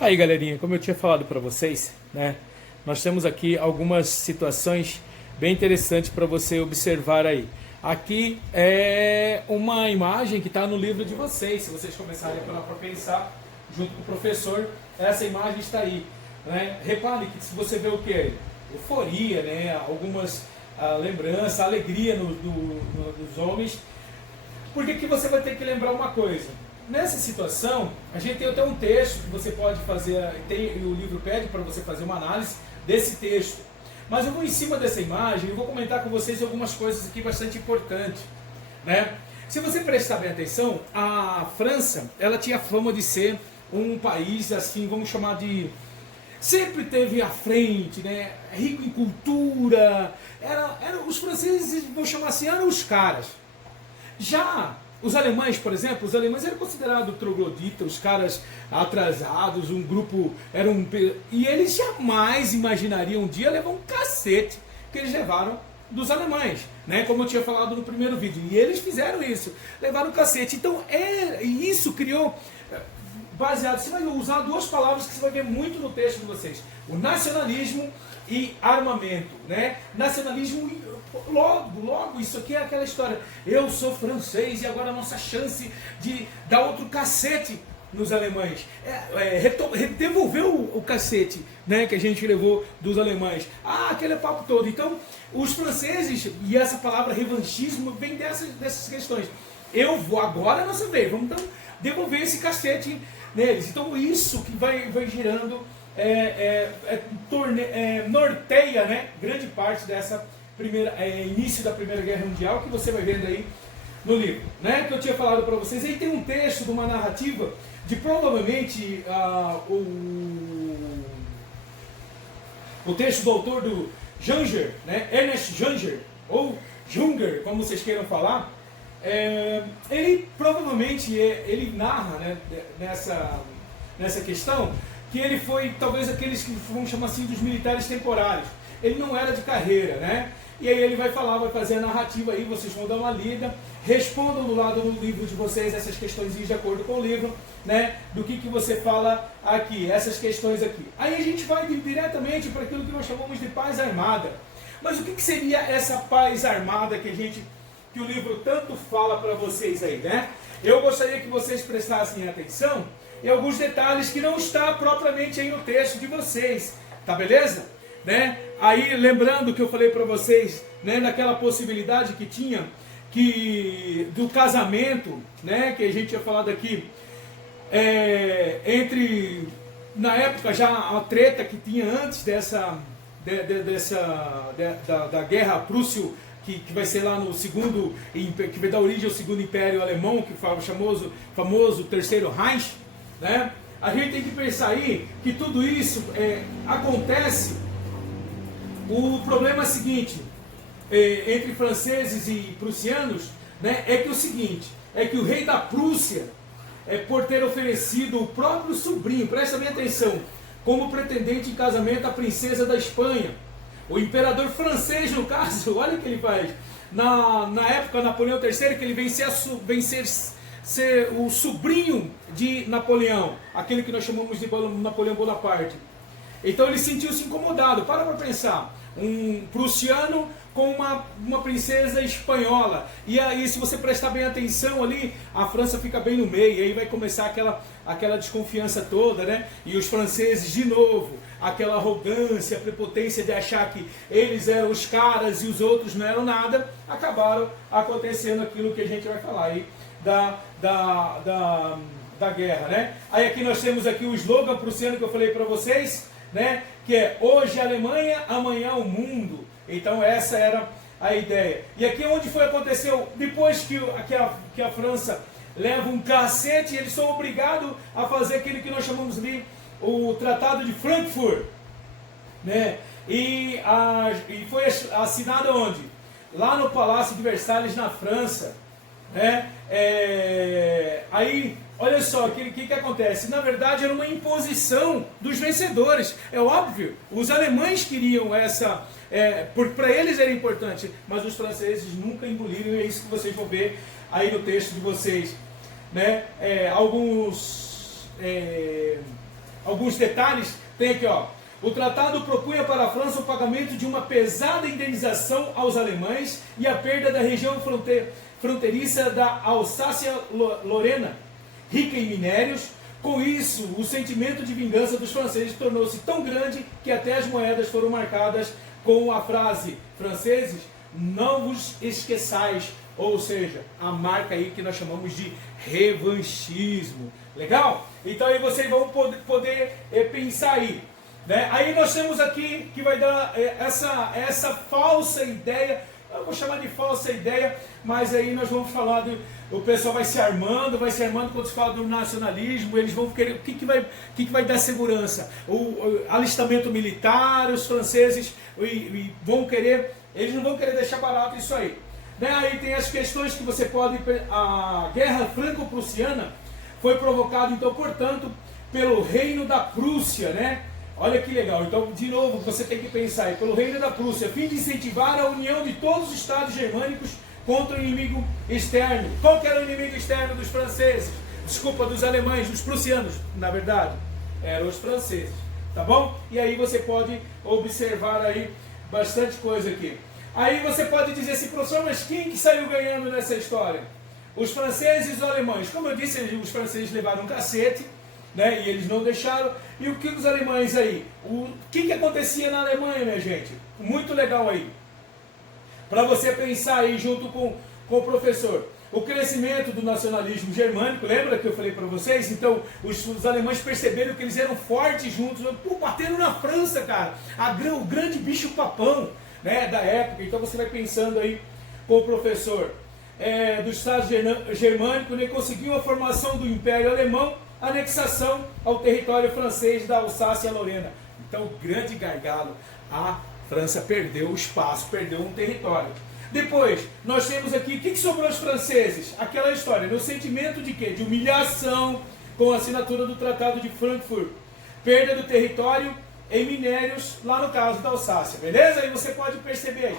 Aí, galerinha, como eu tinha falado para vocês, né? Nós temos aqui algumas situações bem interessantes para você observar aí. Aqui é uma imagem que está no livro de vocês. Se vocês começarem a parar para pensar, junto com o professor, essa imagem está aí, né? Repare que se você vê o que? Euforia, né? Algumas lembranças, alegria dos homens. Porque que você vai ter que lembrar uma coisa. Nessa situação, a gente tem até um texto que você pode fazer, o livro pede para você fazer uma análise desse texto. Mas eu vou em cima dessa imagem e vou comentar com vocês algumas coisas aqui bastante importantes, né? Se você prestar bem atenção, a França, ela tinha fama de ser um país, assim, vamos chamar de... sempre teve à frente, né? Rico em cultura. Os franceses, vou chamar assim, eram os caras. Já os alemães, por exemplo, os alemães eram considerados trogloditas, os caras atrasados, um grupo, e eles jamais imaginariam um dia levar um cacete que eles levaram dos alemães, né? Como eu tinha falado no primeiro vídeo, e eles fizeram isso, levaram um cacete. Então isso criou, baseado, você vai usar duas palavras que você vai ver muito no texto de vocês: o nacionalismo e armamento, né? Nacionalismo, logo, isso aqui é aquela história, eu sou francês e agora a nossa chance de dar outro cacete nos alemães, devolver o cacete, né, que a gente levou dos alemães, aquele papo todo. Então, os franceses, e essa palavra revanchismo vem dessas questões, eu vou agora a nossa vez, vamos então devolver esse cacete neles. Então, isso que vai girando, norteia, né, grande parte dessa início da Primeira Guerra Mundial, que você vai vendo aí no livro, né, que eu tinha falado para vocês. Aí tem um texto de uma narrativa de provavelmente o texto do autor do Junger, né, Ernest Junger, ou Junger, como vocês queiram falar. Ele provavelmente ele narra, né, nessa questão, que ele foi talvez aqueles que vamos chamar assim dos militares temporários. Ele não era de carreira, né? E aí ele vai falar, vai fazer a narrativa aí, vocês vão dar uma lida, respondam do lado do livro de vocês essas questões de acordo com o livro, né? Do que você fala aqui, essas questões aqui. Aí a gente vai diretamente para aquilo que nós chamamos de paz armada. Mas o que seria essa paz armada que o livro tanto fala para vocês aí, né? Eu gostaria que vocês prestassem atenção em alguns detalhes que não está propriamente aí no texto de vocês, tá beleza? Né? Aí lembrando que eu falei para vocês, né, daquela possibilidade que tinha do casamento, né, que a gente tinha falado aqui, entre, na época já a treta que tinha antes da guerra Prússio, que vai ser lá no segundo, que vai dar origem ao segundo império alemão, que foi o famoso Terceiro Reich, né? A gente tem que pensar aí que tudo isso acontece. O problema é o seguinte, entre franceses e prussianos, né, é que o seguinte, é que o rei da Prússia, por ter oferecido o próprio sobrinho, presta bem atenção, como pretendente em casamento à princesa da Espanha, o imperador francês, no caso, olha o que ele faz, na época Napoleão III, que ele vem ser o sobrinho de Napoleão, aquele que nós chamamos de Napoleão Bonaparte. Então ele sentiu-se incomodado. Para pensar, um prussiano com uma princesa espanhola. E aí, se você prestar bem atenção ali, a França fica bem no meio. E aí vai começar aquela desconfiança toda, né? E os franceses, de novo, aquela arrogância, prepotência de achar que eles eram os caras e os outros não eram nada, acabaram acontecendo aquilo que a gente vai falar aí da guerra, né? Aí aqui nós temos aqui o slogan prussiano que eu falei para vocês, né? Que é hoje a Alemanha, amanhã o mundo. Então essa era a ideia. E aqui onde aconteceu, depois que a França leva um cacete, eles são obrigados a fazer aquilo que nós chamamos de o Tratado de Frankfurt, né? E foi assinado onde? Lá no Palácio de Versalhes, na França, né? Aí, olha só, o que acontece? Na verdade, era uma imposição dos vencedores. É óbvio, os alemães queriam para eles era importante, mas os franceses nunca engoliram, e é isso que vocês vão ver aí no texto de vocês, né? alguns detalhes, tem aqui, ó. O tratado propunha para a França o pagamento de uma pesada indenização aos alemães e a perda da região fronteiriça da Alsácia-Lorena, rica em minérios. Com isso, o sentimento de vingança dos franceses tornou-se tão grande que até as moedas foram marcadas com a frase: franceses, não vos esqueçais, ou seja, a marca aí que nós chamamos de revanchismo. Legal? Então aí vocês vão poder pensar aí. Né? Aí nós temos aqui que vai dar essa falsa ideia, eu vou chamar de falsa ideia, mas aí nós vamos falar, o pessoal vai se armando quando se fala do nacionalismo, eles vão querer, o que vai dar segurança? O alistamento militar, os franceses vão querer, eles não vão querer deixar barato isso aí. Né? Aí tem as questões que você pode, a guerra franco-prussiana foi provocada, então, portanto, pelo reino da Prússia, né? Olha que legal, então de novo você tem que pensar aí, pelo reino da Prússia, a fim de incentivar a união de todos os estados germânicos contra o inimigo externo. Qual que era o inimigo externo dos franceses? Desculpa, dos alemães, dos prussianos, na verdade, eram os franceses, tá bom? E aí você pode observar aí bastante coisa aqui. Aí você pode dizer assim, professor, mas quem que saiu ganhando nessa história? Os franceses e os alemães. Como eu disse, os franceses levaram um cacete, né, e eles não deixaram. E o que os alemães aí? O que acontecia na Alemanha, minha gente? Muito legal aí. Para você pensar aí junto com o professor. O crescimento do nacionalismo germânico, lembra que eu falei para vocês? Então, os alemães perceberam que eles eram fortes juntos. Pô, bateram na França, cara. O grande bicho papão, né, da época. Então você vai pensando aí com o professor do Estado germânico, né, conseguiu a formação do Império Alemão, anexação ao território francês da Alsácia-Lorena. Então, grande gargalo, a França perdeu o espaço, perdeu um território. Depois, nós temos aqui, o que sobrou aos franceses? Aquela história, no sentimento de quê? De humilhação com a assinatura do Tratado de Frankfurt. Perda do território em minérios, lá no caso da Alsácia, beleza? Aí você pode perceber aí.